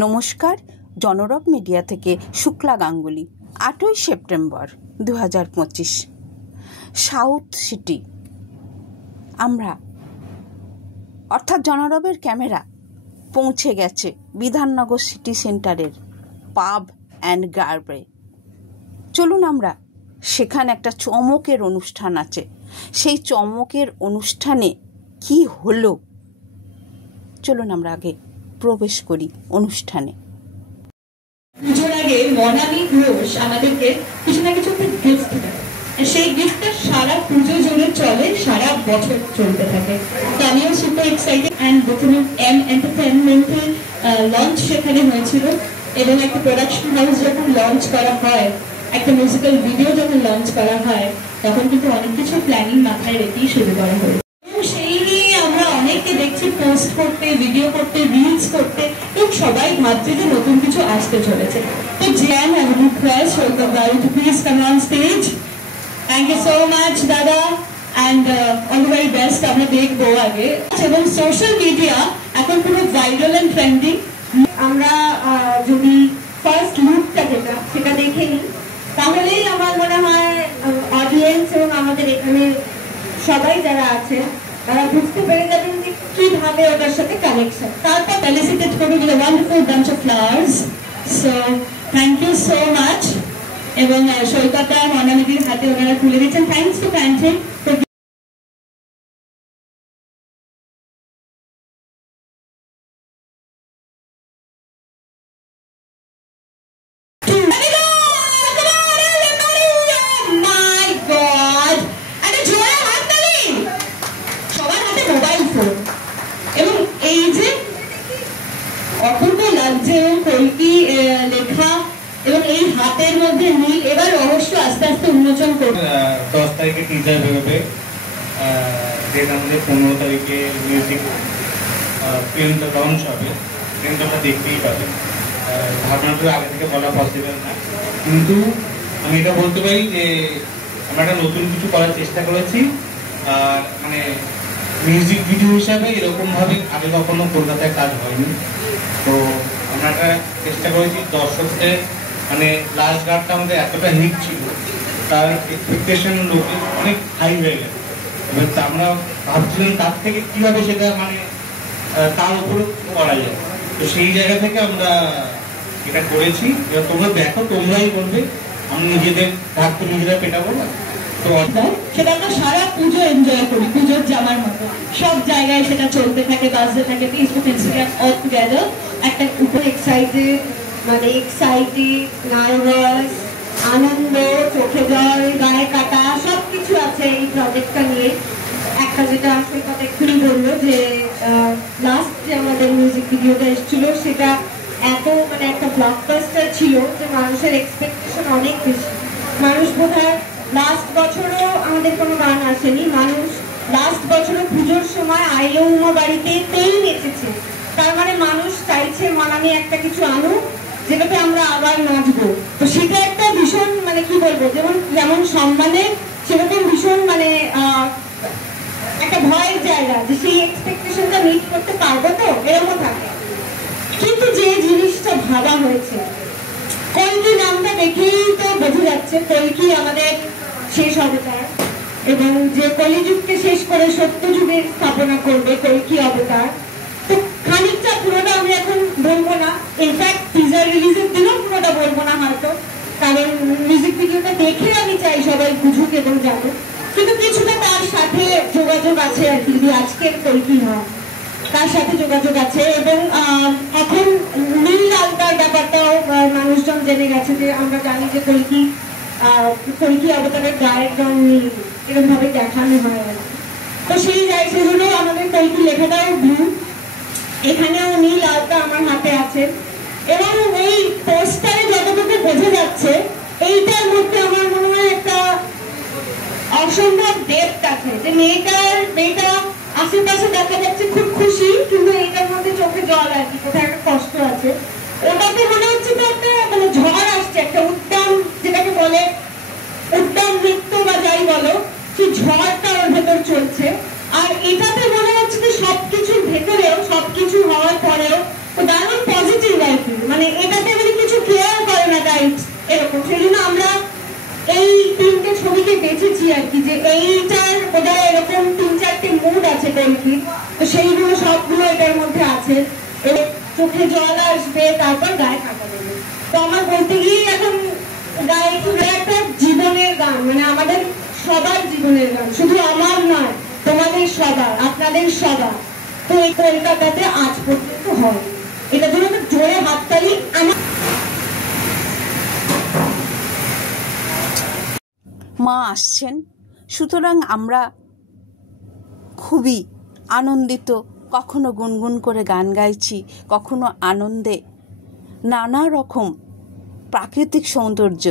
নমস্কার, জনরব মিডিয়া থেকে শুক্লা গাঙ্গুলি। 8ই সেপ্টেম্বর 2025, সাউথ সিটি। আমরা অর্থাৎ জনরবের ক্যামেরা পৌঁছে গেছে বিধাননগর সিটি সেন্টারের পাব অ্যান্ড গার্বে। চলুন আমরা সেখানে একটা চমকের অনুষ্ঠান আছে, সেই চমকের অনুষ্ঠানে কি হলো চলুন আমরা আগে প্রবেশ করি অনুষ্ঠানে। পুজোর আগে মনামি ঘোষ আমাদেরকে কিছু না কিছু গিফট দেয়, সেই গিফটটা সারা পুজো জুড়ে চলে, সারা বছর চলতে থাকে। তো আমিও সুপার এক্সাইটেড। অ্যান্ড প্রথমে এম এন্টারটেনমেন্টের লঞ্চ সেখানে হয়েছিল, এবং একটা প্রোডাকশন হাউস যখন লঞ্চ করা হয়, একটা মিউজিক্যাল ভিডিও যখন লঞ্চ করা হয়, তখন কিন্তু অনেক কিছু প্ল্যানিং মাথায় রেখেই শুরু করা হয়। সেই নিয়ে আমরা অনেককে দেখছি পোস্ট করতে, ভিডিও করতে, রিলস করতে, এবং সবাই ভাবছে যে নতুন কিছু আসতে চলেছে। তো জ্যান, আই উড রিকোয়েস্ট সৈকত দাদা to please come on stage. Thank you so much দাদা, and all the very best. আমরা দেখবো আগে, এবং সোশ্যাল মিডিয়া এখন পুরো ভাইরাল অ্যান্ড ট্রেন্ডিং। আমরা যদি ফার্স্ট লুকটা যেটা সেটা দেখে নিই, তাহলেই আমার মনে হয় অডিয়েন্স এবং আমাদের এখানে সবাই যারা আছে তারা বুঝতে পেরে যাবেন যে কিভাবে ওটার সাথে কানেকশন। তারপর ফেলিসিটেট করবো with a wonderful bunch of flowers. So thank you so much. এবং সৈকতা মনামিদির হাতে ওনারা তুলে দিচ্ছেন। থ্যাংকস টু প্যান্টিক। এবং এই যে অপূর্ব লাগছে এবং কলকি লেখা এবং এই হাতের মধ্যে নীল, এবার রহস্য আস্তে আস্তে উন্মোচন করবে। 10 তারিখে টিজার বেরোবে, ডেট আমাদের 15 তারিখে মিউজিক ফিল্মটা লঞ্চ হবে। ফিল্মটা দেখতেই পাবেন। ভাবনাটা আগে থেকে বলা পসিবল না, কিন্তু আমি এটা বলতে পারি যে আমরা একটা নতুন কিছু করার চেষ্টা করেছি। আর মানে মিউজিক ভিডিও হিসাবে এরকম ভাবে আগে কখনো কলকাতায় কাজ হয়নি। তো আমরা একটা চেষ্টা করেছি দর্শকদের, মানে লাস্ট গানটা আমাদের এতটা হিট ছিল, তার এক্সপেকটেশন লোকে অনেক হাই হয়ে গেছে। এবার আমরা ভাবছিলাম তার থেকে কিভাবে সেটা মানে তার উপরে করা যায়। তো সেই জায়গা থেকে আমরা এটা করেছি। এবার তোমরা দেখো, তোমরাই বলবে। আমি নিজেদের ভাগ তো নিজেরা পেটাবো না, তো সেটা আমরা সারা পুজো এনজয় করি, পুজোর জামার মতো সব জায়গায় সেটা চলতে থাকে, বাজতে থাকে। ফেসবুক, ইনস্টাগ্রাম অল টুগেদার একটা উপর এক্সাইটেড, মানে এক্সাইটেড, নার্ভাস, আনন্দ, চোখে জল, গায়ে কাটা, সবকিছু আছে এই প্রজেক্টটা নিয়ে। একটা যেটা আসলে কথা এক্ষুনি বললো যে লাস্ট যে আমাদের মিউজিক ভিডিওটা এসেছিল, সেটা এত মানে একটা ব্লকবাস্টার ছিল যে মানুষের এক্সপেকটেশন অনেক বেশি। মানুষ বোধহয় লাস্ট বছরও আমাদের কোনো গান আসেনি, মানুষ লাস্ট বছরও পুজোর সময় আইলো উমা বাড়িতেই নেচেছে। তার মানে মানুষ চাইছে মানামি একটা কিছু আনুক যেটাতে আমরা আবার নাচবো। তো সেটা একটা ভীষণ মানে কি বলবো, যেমন সম্মানের, সেরকম ভীষণ মানে একটা ভয়ের জায়গা যে সেই এক্সপেকটেশনটা মিট করতে পারবো তো, এরকম থাকে। কিন্তু যে জিনিসটা ভাবা হয়েছে, কলকি নামটা দেখেই তো বোঝা যাচ্ছে কলকি আমাদের শেষ অবতার, এবং যে কলিযুগকে শেষ করে সত্য যুগের স্থাপনা করবে কলকি অবতার। তো খানিকটা পুরোটা আমি এখন বলবো না, ইনফ্যাক্ট টিজার রিলিজের দিনও পুরোটা বলবো না হয়তো, কারণ মিউজিক ভিডিওটা দেখে আমি চাই সবাই বুঝুক এবং জানুক। কিন্তু কিছুটা তার সাথে যোগাযোগ আছে আর কি, আজকের কলকি হয় তার সাথে যোগাযোগ আছে। এবং এখন নীল আলতার ব্যাপারটাও মানুষজন জেনে গেছে, যে আমরা জানি যে কলকি অবতারের গায়ের রং নীল, এরকম ভাবে দেখানো হয়। তো সেজন্য আমাদের কলকি লেখাটাও ব্লু, এখানেও নীল আলতা আমার হাতে আছে। এবং এই পোস্টারে যতটুকু বোঝা যাচ্ছে, এইটার মধ্যে আমার মনে হয় একটা অসম্ভব ডেপথ আছে, যে মেয়েটা আশেপাশে দেখা যাচ্ছে খুব খুশি, কিন্তু এইটার মধ্যে চোখে জল আর কি, কোথায় একটা কষ্ট আছে। ওটাতে মনে হচ্ছে তো একটা মানে ঝড় আসছে, একটা উদ্দাম, যেটাকে বলে উদ্দাম নৃত্য বা যাই বলো, সেই ঝড়টা ওর ভেতর চলছে। আর এটাতে মনে হচ্ছে যে সবকিছুর ভেতরেও, সবকিছু হওয়ার পরেও দারুণ পজিটিভ আর কি। তিনটে ছবিকে বেঁচেছি আর কি, যে এইটার ওদের এরকম 3-4টে মুড আছে কলকি, তো সেইগুলো সবগুলো এটার মধ্যে আছে। চোখে জল আসবে, তারপর গায়ে কাটা দেবে। তো আমার বলতে গিয়ে এখন গায়ে একটা জীবনের গান, মানে আমাদের সবার জীবনের গান, শুধু আমার নয়, তোমাদের সবার, আপনাদের সবার। তো এই কলকাতাতে আজ পর্যন্ত হয়, এটা জন্য জোরে হাততালি। মা আসছেন, সুতরাং আমরা খুবই আনন্দিত। কখনো গুনগুন করে গান গাইছি, কখনো আনন্দে নানা রকম প্রাকৃতিক সৌন্দর্য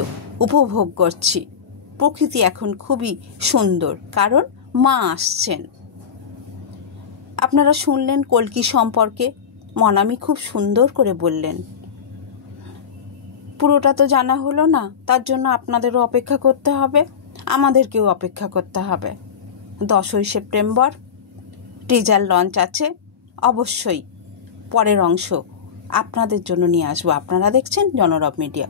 উপভোগ করছি। প্রকৃতি এখন খুবই সুন্দর, কারণ মা আসছেন। আপনারা শুনলেন কল্কি সম্পর্কে, মনামি খুব সুন্দর করে বললেন। পুরোটা তো জানা হলো না, তার জন্য আপনাদেরও অপেক্ষা করতে হবে, আমাদেরকেও অপেক্ষা করতে হবে। 10ই সেপ্টেম্বর টিজার লঞ্চ আছে, অবশ্যই পরের অংশ আপনাদের জন্য নিয়ে আসবো। আপনারা দেখছেন জনরব মিডিয়া।